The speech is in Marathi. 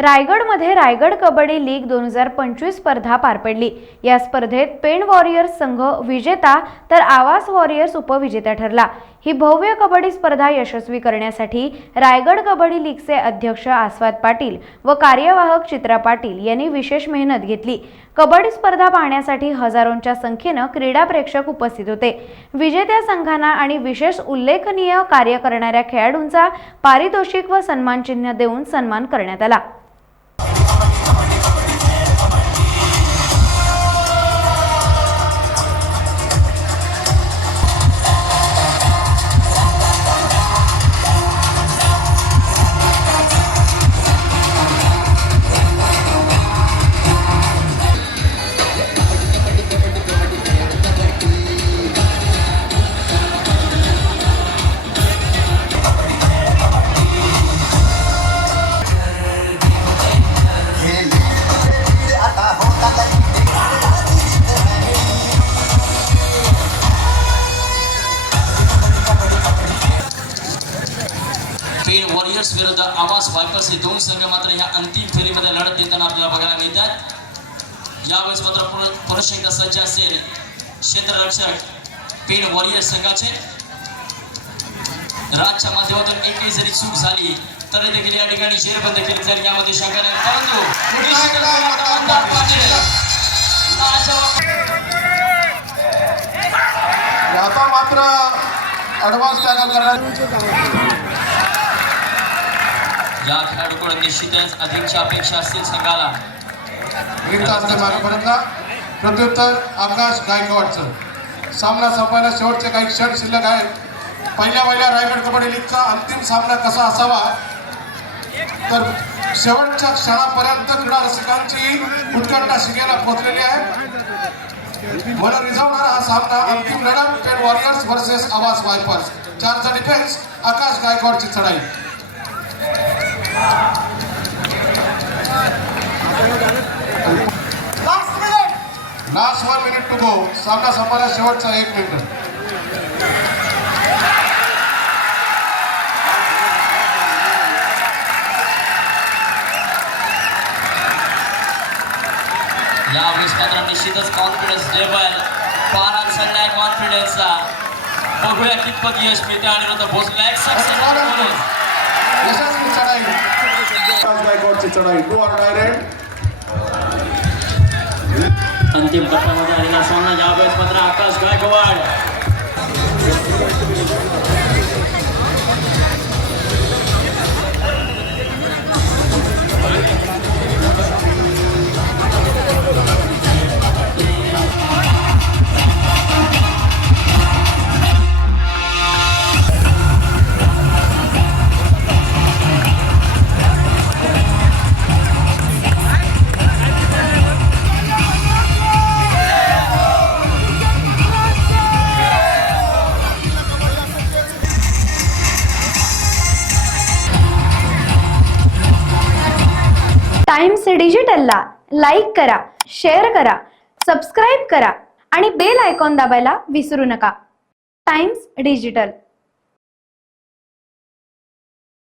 रायगडमध्ये रायगड कबड्डी लीग 2025 स्पर्धा पार पडली। या स्पर्धेत पेण वॉरियर्स संघ विजेता तर आवास वॉरियर्स उपविजेता ठरला। ही भव्य कबड्डी स्पर्धा यशस्वी करण्यासाठी रायगड कबड्डी लीगचे अध्यक्ष आस्वाद पाटील व कार्यवाहक चित्रा पाटील यांनी विशेष मेहनत घेतली। कबड्डी स्पर्धा पाहण्यासाठी हजारोंच्या संख्येने क्रीडा प्रेक्षक उपस्थित होते। विजेत्या संघांना आणि विशेष उल्लेखनीय कार्य करणाऱ्या खेळाडूंचा पारितोषिक व सन्मान चिन्ह देऊन सन्मान करण्यात आला। पेण वॉरियर्स विरुद्ध आवास वायपर्स हे दोन संघ मात्र या अंतिम फेरीमध्ये लढत देताना आपल्याला बघायला मिळतात। यावेळेस मात्र पुरुष एकदा सज्ज असेल क्षेत्ररक्षक पेण वॉरियर्स संघाचे। राजच्या माध्यमातून एकही जरी चूक झाली तरी देखील या ठिकाणी जेरबंद केली जाईल, यामध्ये शंका नाही। परंतु आता मात्र ॲडव्हान्स टॅकल करणार या खेळाडूकडून निश्चितच अधिकच्या अपेक्षा असतील संघाला। एक तास मार्गपर्यंत प्रत्युत्तर आकाश गायकवाडचं। सामना संपायला शेवटचे काही क्षण शिल्लक आहेत। पहिल्या रायगड कबड्डी लीगचा अंतिम सामना कसा असावा तर शेवटच्या क्षणापर्यंत क्रीडा रसिकांची उत्कंठा शिगेला पोहोचलेली आहे। मला रिझवणारा हा सामना अंतिम लढत Pen warriors versus Awas vipers. 4चा डिफेन्स आकाश गायकवाडची चढाई। Last 1 minute to go. सामना संपायला शेवटचा 1 मिनिट। यावेळेस मात्र निश्चितच कॉन्फिडन्स लेवल पारा चढलाय कॉन्फिडन्सचा। बघूया कितपत यश मिळते आणि नंतर भोसले एक यशस्वी चढाई आकाश गायकवाडची चढाई। डू ऑर डायरेक्ट अंतिम टप्प्यामध्ये आलेला सामना। यावेळेस मात्र आकाश गायकवाड टाइम्स डिजिटलला लाईक करा, शेअर करा, सबस्क्राईब करा आणि बेल आयकॉन दाबायला विसरू नका। Times digital.